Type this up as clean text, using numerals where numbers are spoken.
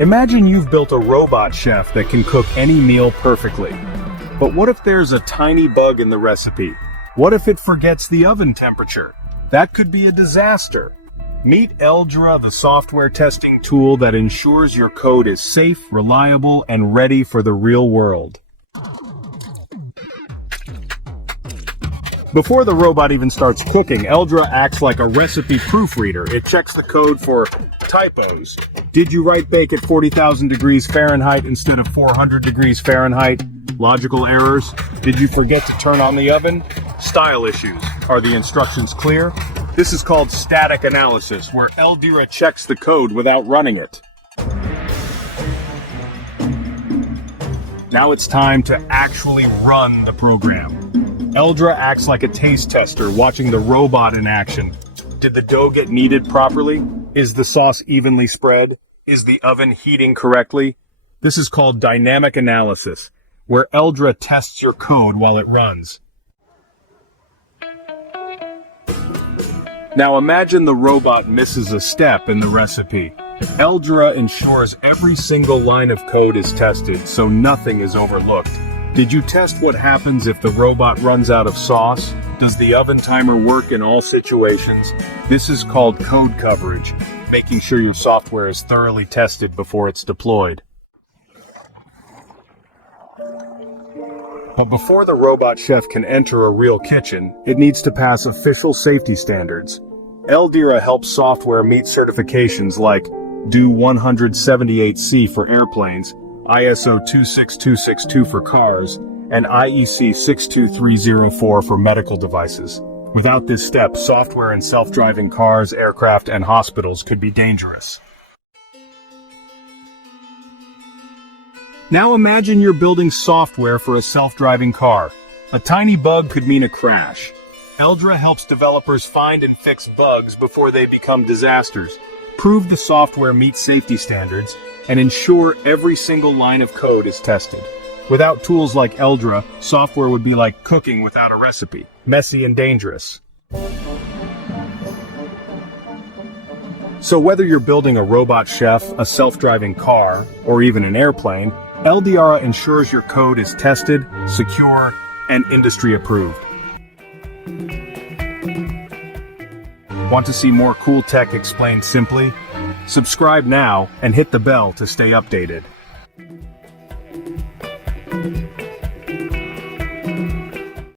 Imagine you've built a robot chef that can cook any meal perfectly. But what if there's a tiny bug in the recipe? What if it forgets the oven temperature? That could be a disaster. Meet L.D.R.A, the software testing tool that ensures your code is safe, reliable, and ready for the real world. Before the robot even starts cooking, L.D.R.A acts like a recipe proofreader. It checks the code for typos. Did you write bake at 40,000 degrees Fahrenheit instead of 400 degrees Fahrenheit? Logical errors? Did you forget to turn on the oven? Style issues. Are the instructions clear? This is called static analysis, where L.D.R.A checks the code without running it. Now it's time to actually run the program. L.D.R.A acts like a taste tester, watching the robot in action. Did the dough get kneaded properly? Is the sauce evenly spread? Is the oven heating correctly? This is called dynamic analysis, where L.D.R.A tests your code while it runs. Now imagine the robot misses a step in the recipe. L.D.R.A ensures every single line of code is tested, so nothing is overlooked. Did you test what happens if the robot runs out of sauce? Does the oven timer work in all situations? This is called code coverage, making sure your software is thoroughly tested before it's deployed. But before the robot chef can enter a real kitchen, it needs to pass official safety standards. L.D.R.A helps software meet certifications like DO 178C for airplanes, ISO 26262 for cars, and IEC 62304 for medical devices. Without this step, software in self-driving cars, aircraft, and hospitals could be dangerous. Now imagine you're building software for a self-driving car. A tiny bug could mean a crash. L.D.R.A helps developers find and fix bugs before they become disasters, prove the software meets safety standards, and ensure every single line of code is tested. Without tools like L.D.R.A, software would be like cooking without a recipe, messy and dangerous. So whether you're building a robot chef, a self-driving car, or even an airplane, L.D.R.A ensures your code is tested, secure, and industry approved. Want to see more cool tech explained simply? Subscribe now and hit the bell to stay updated.